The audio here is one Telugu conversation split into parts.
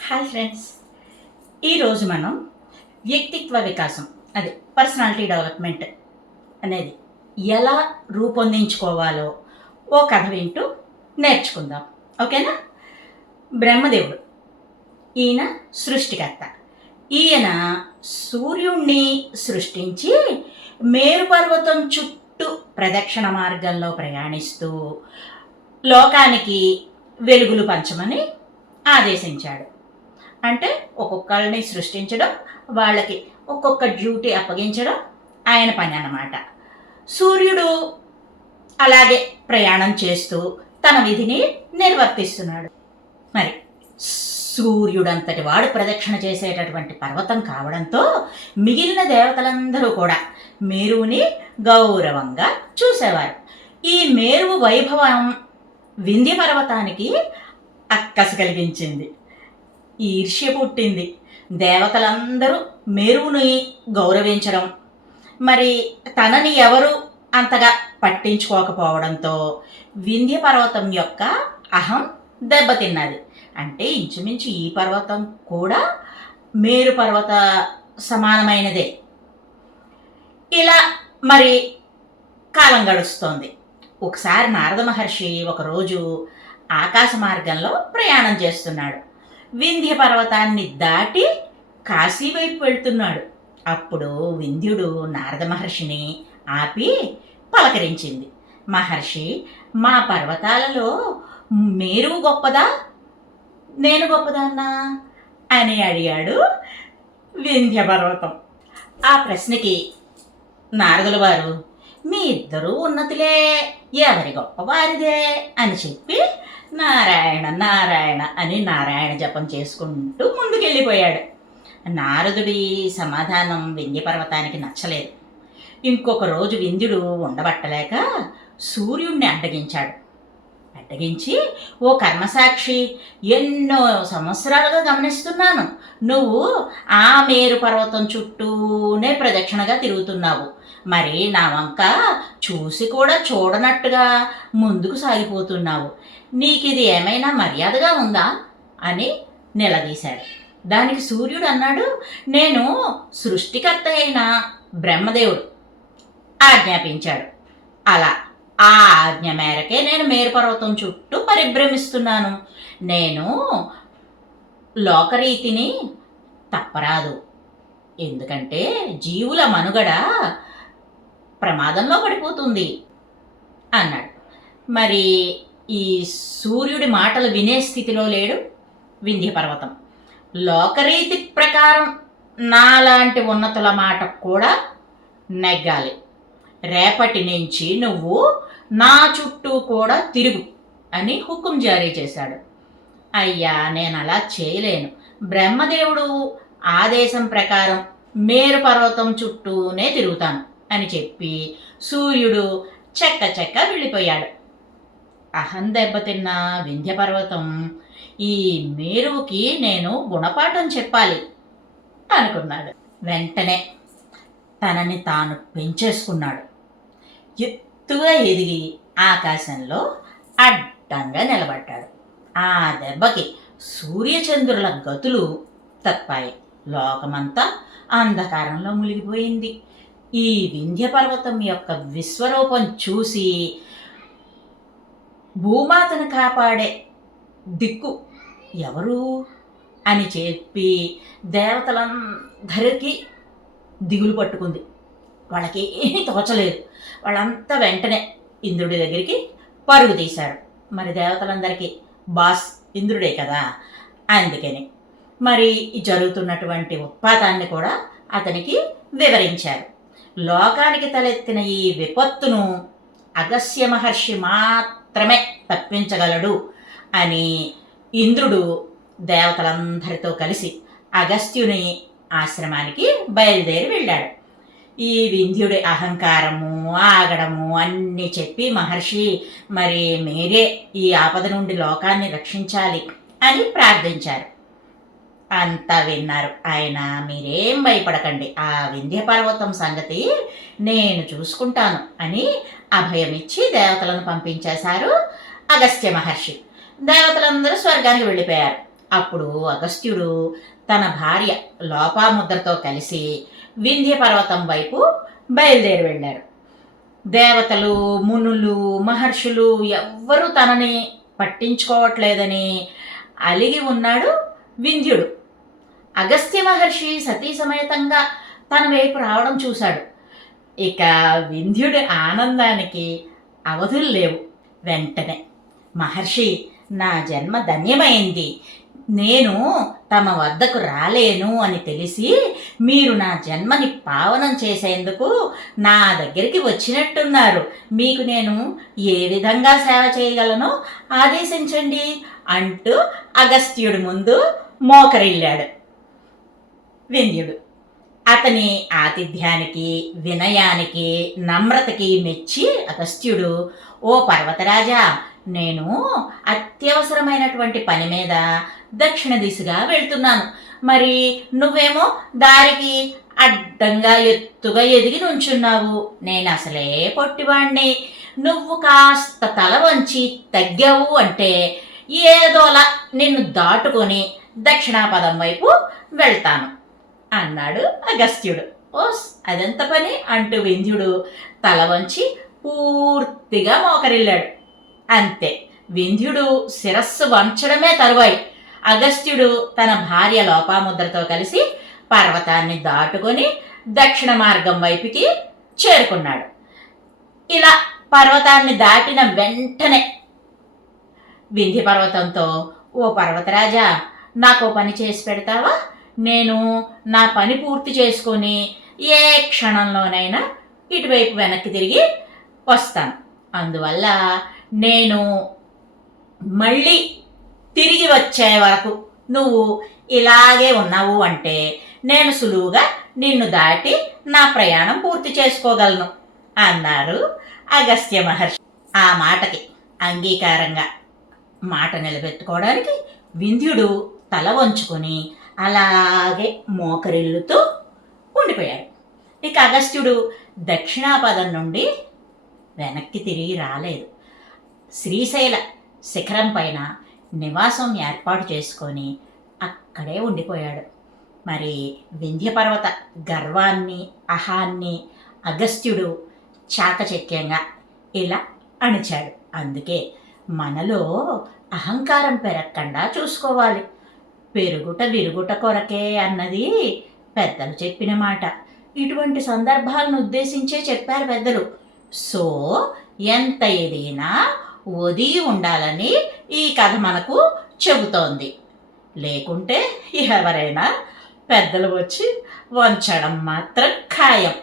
Hi friends. ఈరోజు మనం వ్యక్తిత్వ వికాసం, అదే పర్సనాలిటీ డెవలప్మెంట్ అనేది ఎలా రూపొందించుకోవాలో ఓ కథ వింటూ నేర్చుకుందాం. ఓకేనా? బ్రహ్మదేవుడు, ఈయన సృష్టికర్త. ఈయన సూర్యుణ్ణి సృష్టించి మేరు పర్వతం చుట్టూ ప్రదక్షిణ మార్గంలో ప్రయాణిస్తూ లోకానికి వెలుగులు పంచమని ఆదేశించాడు. అంటే ఒక్కొక్కరిని సృష్టించడం, వాళ్ళకి ఒక్కొక్క డ్యూటీ అప్పగించడం ఆయన పని అన్నమాట. సూర్యుడు అలాగే ప్రయాణం చేస్తూ తన విధిని నిర్వర్తిస్తున్నాడు. మరి సూర్యుడంతటి వాడు ప్రదక్షిణ చేసేటటువంటి పర్వతం కావడంతో మిగిలిన దేవతలందరూ కూడా మేరువుని గౌరవంగా చూసేవారు. ఈ మేరువు వైభవం వింధ్య పర్వతానికి అక్కసు కలిగించింది. ఈర్ష్య పుట్టింది. దేవతలందరూ మేరువుని గౌరవించడం, మరి తనని ఎవరు అంతగా పట్టించుకోకపోవడంతో వింధ్య పర్వతం యొక్క అహం దెబ్బతిన్నది. అంటే ఇంచుమించు ఈ పర్వతం కూడా మేరు పర్వత సమానమైనదే. ఇలా మరి కాలం గడుస్తోంది. ఒకసారి నారద మహర్షి ఒకరోజు ఆకాశ మార్గంలో ప్రయాణం చేస్తున్నాడు. వింధ్య పర్వతాన్ని దాటి కాశీ వైపు వెళ్తున్నాడు. అప్పుడు వింధ్యుడు నారద మహర్షిని ఆపి పలకరించింది. మహర్షి, మా పర్వతాలలో మేరు గొప్పదా, నేను గొప్పదాన్నా అని అడిగాడు వింధ్య పర్వతం. ఆ ప్రశ్నకి నారదుల వారు, మీ ఇద్దరూ ఉన్నతులే, ఎవరి గొప్పవారిదే అని చెప్పి నారాయణ నారాయణ అని నారాయణ జపం చేసుకుంటూ ముందుకెళ్ళిపోయాడు. నారదుడి సమాధానం వింధ్య పర్వతానికి నచ్చలేదు. ఇంకొక రోజు వింధ్యుడు ఉండబట్టలేక సూర్యుణ్ణి అడ్డగించి, ఓ కర్మసాక్షి, ఎన్నో సంవత్సరాలుగా గమనిస్తున్నాను, నువ్వు ఆ మేరు పర్వతం చుట్టూనే ప్రదక్షిణగా తిరుగుతున్నావు. మరి నా వంక చూసి కూడా చూడనట్టుగా ముందుకు సాగిపోతున్నావు. నీకు ఇది ఏమైనా మర్యాదగా ఉందా అని నిలదీశాడు. దానికి సూర్యుడు అన్నాడు, నేను సృష్టికర్త అయిన బ్రహ్మదేవుడు ఆజ్ఞాపించాడు. అలా ఆ ఆజ్ఞ మేరకే నేను మేరుపర్వతం చుట్టూ పరిభ్రమిస్తున్నాను. నేను లోకరీతిని తప్పరాదు, ఎందుకంటే జీవుల మనుగడ ప్రమాదంలో పడిపోతుంది అన్నాడు. మరి ఈ సూర్యుడి మాటలు వినే స్థితిలో లేడు వింధ్య పర్వతం. లోకరీతి ప్రకారం నాలాంటి ఉన్నతుల మాట కూడా నెగ్గాలి. రేపటి నుంచి నువ్వు నా చుట్టూ కూడా తిరుగు అని హుకుం జారీ చేశాడు. అయ్యా, నేను అలా చేయలేను. బ్రహ్మదేవుడు ఆదేశం ప్రకారం మేరు పర్వతం చుట్టూనే తిరుగుతాను అని చెప్పి సూర్యుడు చెక్క వెళ్ళిపోయాడు. అహం దెబ్బతిన్న వింధ్య పర్వతం, ఈ మేరువుకి నేను గుణపాఠం చెప్పాలి అనుకున్నాడు. వెంటనే తనని తాను పెంచేసుకున్నాడు. ఎత్తుగా ఎదిగి ఆకాశంలో అడ్డంగా నిలబడ్డాడు. ఆ దెబ్బకి సూర్యచంద్రుల గతులు తప్పాయి. లోకమంతా అంధకారంలో మునిగిపోయింది. ఈ వింధ్య పర్వతం యొక్క విశ్వరూపం చూసి భూమాతను కాపాడే దిక్కు ఎవరు అని చెప్పి దేవతలందరికీ దిగులు పట్టుకుంది. వాళ్ళకి ఏమీ తోచలేదు. వాళ్ళంతా వెంటనే ఇంద్రుడి దగ్గరికి పరుగు తీశారు. మరి దేవతలందరికీ బాస్ ఇంద్రుడే కదా, అందుకని మరి జరుగుతున్నటువంటి ఉత్పాతాన్ని కూడా అతనికి వివరించారు. లోకానికి తలెత్తిన ఈ విపత్తును అగస్త్య మహర్షి మాత్రమే తప్పించగలడు అని ఇంద్రుడు దేవతలందరితో కలిసి అగస్త్యుని ఆశ్రమానికి బయలుదేరి వెళ్ళాడు. ఈ వింధ్యుడి అహంకారము, ఆగడము అన్నీ చెప్పి మహర్షి, మరి మీరే ఈ ఆపద నుండి లోకాన్ని రక్షించాలి అని ప్రార్థించారు. అంతా విన్నారు ఆయన. మీరేం భయపడకండి, ఆ వింధ్య పర్వతం సంగతి నేను చూసుకుంటాను అని అభయమిచ్చి దేవతలను పంపించేశారు అగస్త్య మహర్షి. దేవతలందరూ స్వర్గానికి వెళ్ళిపోయారు. అప్పుడు అగస్త్యుడు తన భార్య లోపాముద్రతో కలిసి వింధ్య పర్వతం వైపు బయలుదేరి వెళ్ళారు. దేవతలు, మునులు, మహర్షులు ఎవ్వరూ తనని పట్టించుకోవట్లేదని అలిగి ఉన్నాడు వింధ్యుడు. అగస్త్య మహర్షి సతీ సమేతంగా తన వైపు రావడం చూశాడు. ఇక వింధ్యుడి ఆనందానికి అవధులు లేవు. వెంటనే, మహర్షి, నా జన్మ ధన్యమైంది. నేను తమ వద్దకు రాలేను అని తెలిసి మీరు నా జన్మని పావనం చేసేందుకు నా దగ్గరికి వచ్చినట్టున్నారు. మీకు నేను ఏ విధంగా సేవ చేయగలనో ఆదేశించండి అంటూ అగస్త్యుడి ముందు మోకరిల్లాడు వింధ్యుడు. అతని ఆతిథ్యానికి, వినయానికి, నమ్రతకి మెచ్చి అగస్త్యుడు, ఓ పర్వతరాజా, నేను అత్యవసరమైనటువంటి పని మీద దక్షిణ దిశగా వెళ్తున్నాను. మరి నువ్వేమో దారికి అడ్డంగా ఎత్తుగా ఎదిగి నుంచున్నావు. నేను అసలే పొట్టివాణ్ణి. నువ్వు కాస్త తల వంచి తగ్గావు అంటే ఏదోలా నిన్ను దాటుకొని దక్షిణాపదం వైపు వెళ్తాను అన్నాడు అగస్త్యుడు. ఓస్, అదెంత పని అంటూ వింధ్యుడు తల వంచి పూర్తిగా మోకరిల్లాడు. అంతే, వింధ్యుడు శిరస్సు వంచడమే తరువాయి అగస్త్యుడు తన భార్య లోపాముద్రతో కలిసి పర్వతాన్ని దాటుకొని దక్షిణ మార్గం వైపుకి చేరుకున్నాడు. ఇలా పర్వతాన్ని దాటిన వెంటనే వింధ్య పర్వతంతో, ఓ పర్వతరాజా, నాకో పని చేసి పెడతావా? నేను నా పని పూర్తి చేసుకొని ఏ క్షణంలోనైనా ఇటువైపు వెనక్కి తిరిగి వస్తాను. అందువల్ల నేను మళ్ళీ తిరిగి వచ్చే వరకు నువ్వు ఇలాగే ఉన్నావు అంటే నేను సులువుగా నిన్ను దాటి నా ప్రయాణం పూర్తి చేసుకోగలను అన్నారు అగస్త్య మహర్షి. ఆ మాటకి అంగీకారంగా మాట నిలబెట్టుకోవడానికి వింధ్యుడు తల వంచుకొని అలాగే మోకరిల్లుతూ ఉండిపోయాడు. ఇక అగస్త్యుడు దక్షిణాపదం నుండి వెనక్కి తిరిగి రాలేదు. శ్రీశైల శిఖరం పైన నివాసం ఏర్పాటు చేసుకొని అక్కడే ఉండిపోయాడు. మరి వింధ్య పర్వత గర్వాన్ని, అహాన్ని అగస్త్యుడు చాకచక్యంగా ఇలా అణిచాడు. అందుకే మనలో అహంకారం పెరగకుండా చూసుకోవాలి. పెరుగుట విరుగుట కొరకే అన్నది పెద్దలు చెప్పిన మాట. ఇటువంటి సందర్భాలను ఉద్దేశించే చెప్పారు పెద్దలు. సో ఎంత ఎదిగినా ఒదిగి ఉండాలని ఈ కథ మనకు చెబుతోంది. లేకుంటే ఎవరైనా పెద్దలు వచ్చి వంచడం మాత్రం ఖాయం.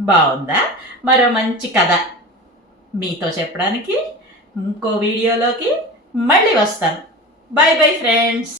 బాగుందా? మరో మంచి కథ మీతో చెప్పడానికి ఇంకో వీడియోలోకి మళ్ళీ వస్తాను. By bye friends.